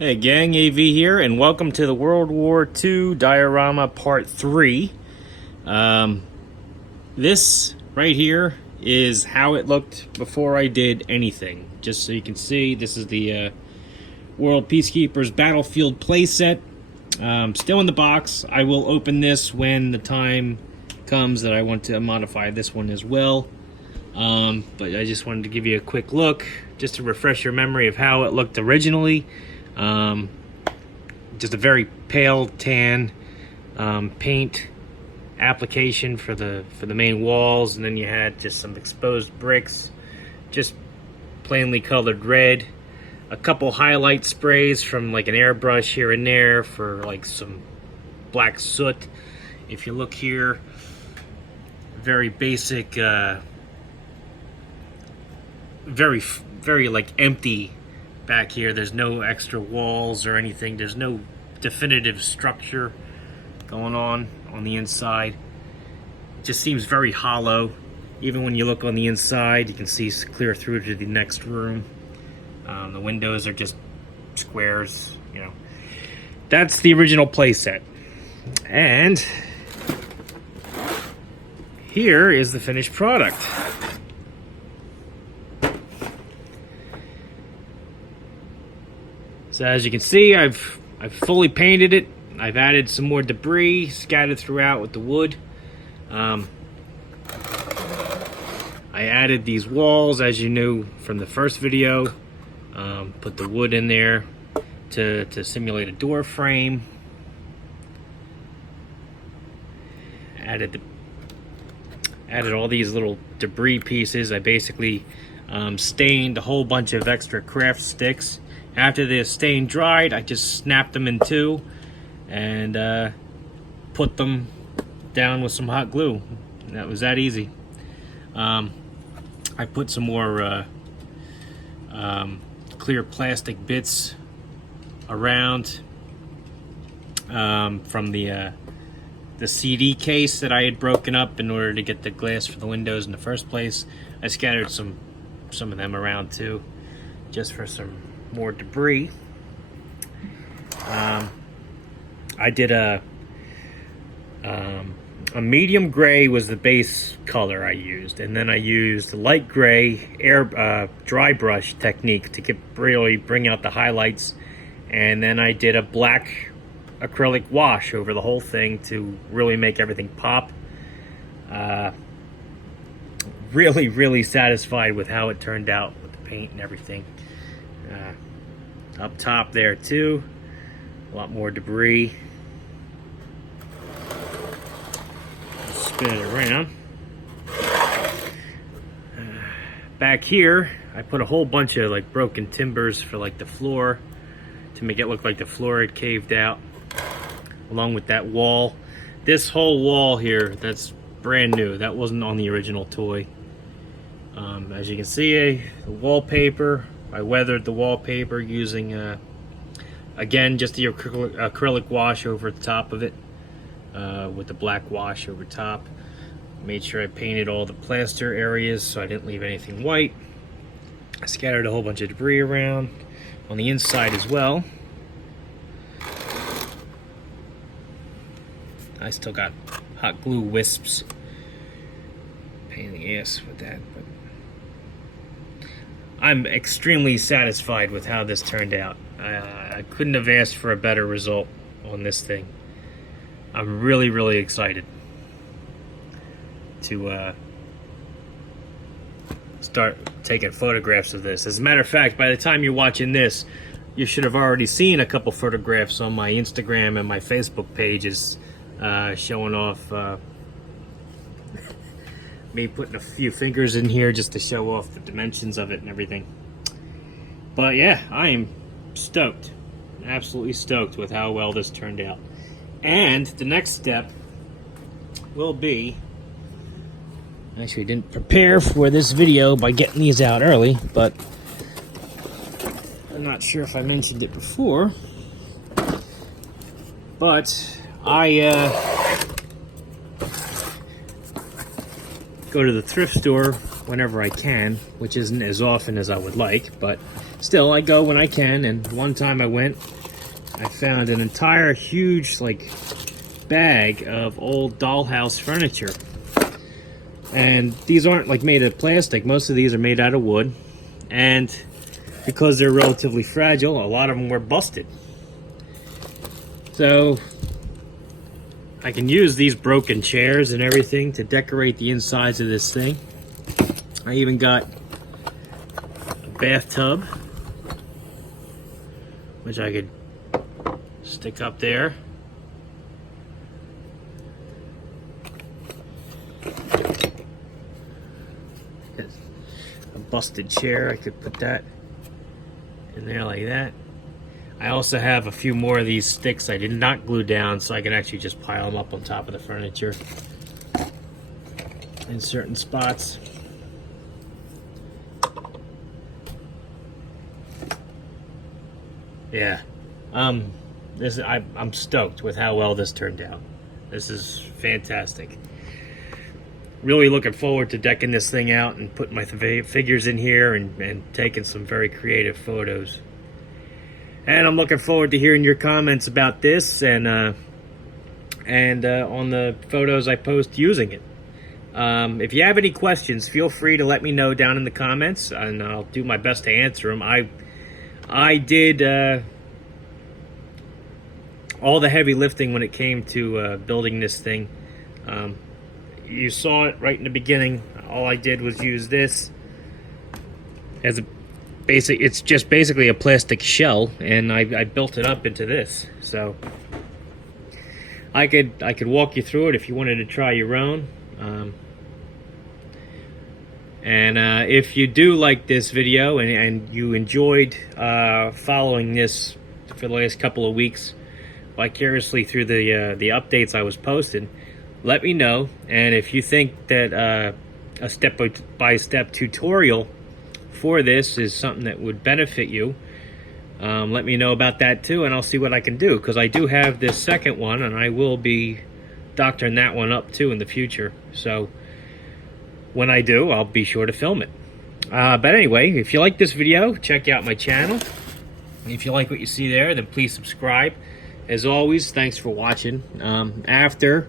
Hey gang, AV here, and welcome to the World War II Diorama Part 3. This right here is how it looked before I did anything. Just so you can see, this is the World Peacekeepers Battlefield playset. Still in the box. I will open this when the time comes that I want to modify this one as well. But I just wanted to give you a quick look, just to refresh your memory of how it looked originally. Just a very pale tan paint application for the main walls, and then you had just some exposed bricks, just plainly colored red. A couple highlight sprays from like an airbrush here and there for like some black soot. If you look here, very basic, very like empty back here. There's no extra walls or anything. There's no definitive structure going on the inside. It just seems very hollow. Even when you look on the inside, you can see clear through to the next room. The windows are just squares, you know. That's the original playset. And here is the finished product. So as you can see, I've fully painted it. I've added some more debris scattered throughout with the wood. I added these walls, as you knew from the first video. Put the wood in there to simulate a door frame. Added all these little debris pieces. I basically stained a whole bunch of extra craft sticks. After the stain dried, I just snapped them in two and put them down with some hot glue. That was that easy. I put some more clear plastic bits around from the CD case that I had broken up in order to get the glass for the windows in the first place. I scattered some of them around too, just for some more debris. I did a medium gray was the base color I used, and then I used light gray dry brush technique to really bring out the highlights, and then I did a black acrylic wash over the whole thing to really make everything pop. Really satisfied with how it turned out with the paint and everything. Up top there too, a lot more debris. Spin it around. Back here, I put a whole bunch of like broken timbers for like the floor to make it look like the floor had caved out, along with that wall. This whole wall here, that's brand new. That wasn't on the original toy. As you can see, the wallpaper, I weathered the wallpaper using, again, just the acrylic wash over the top of it, with the black wash over top. Made sure I painted all the plaster areas so I didn't leave anything white. I scattered a whole bunch of debris around on the inside as well. I still got hot glue wisps. Pain in the ass with that, but I'm extremely satisfied with how this turned out. I couldn't have asked for a better result on this thing. I'm really excited to start taking photographs of this. As a matter of fact, by the time you're watching this, you should have already seen a couple photographs on my Instagram and my Facebook pages showing off me putting a few fingers in here just to show off the dimensions of it and everything. But yeah, I am stoked, absolutely stoked with how well this turned out. And the next step will be, actually didn't prepare for this video by getting these out early, but I'm not sure if I mentioned it before, but I go to the thrift store whenever I can, which isn't as often as I would like, but still, I go when I can. And one time I went, I found an entire huge like bag of old dollhouse furniture. And these aren't like made of plastic. Most of these are made out of wood. And because they're relatively fragile, a lot of them were busted. So I can use these broken chairs and everything to decorate the insides of this thing. I even got a bathtub, which I could stick up there. A busted chair, I could put that in there like that. I also have a few more of these sticks I did not glue down, so I can actually just pile them up on top of the furniture in certain spots. Yeah, I'm stoked with how well this turned out. This is fantastic. Really looking forward to decking this thing out and putting my figures in here and taking some very creative photos. And I'm looking forward to hearing your comments about this and on the photos I post using it. If you have any questions, feel free to let me know down in the comments, and I'll do my best to answer them. I did all the heavy lifting when it came to building this thing. You saw it right in the beginning. All I did was use this as a basic. It's just basically a plastic shell, and I built it up into this. So I could walk you through it if you wanted to try your own. If you do like this video and you enjoyed following this for the last couple of weeks vicariously through the updates I was posting, let me know. And if you think that a step-by-step tutorial for this is something that would benefit you, let me know about that too, and I'll see what I can do, because I do have this second one, and I will be doctoring that one up too in the future. So when I do, I'll be sure to film it. But anyway, if you like this video, check out my channel. If you like what you see there, then please subscribe. As always, thanks for watching. After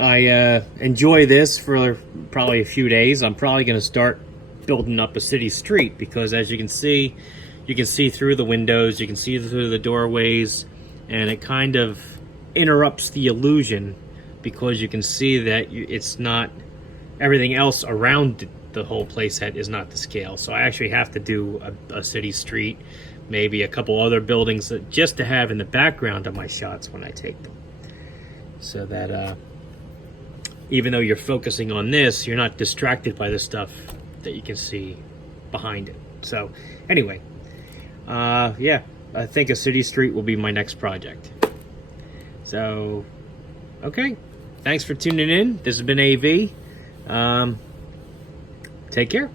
I enjoy this for probably a few days, I'm probably going to start building up a city street, because as you can see through the windows, you can see through the doorways, and it kind of interrupts the illusion, because you can see that it's not, everything else around the whole playset is not to scale. So I actually have to do a city street, maybe a couple other buildings, just to have in the background of my shots when I take them, so that even though you're focusing on this, you're not distracted by the stuff that you can see behind it. So anyway, yeah, I think a city street will be my next project. So okay, thanks for tuning in. This has been AV. Take care.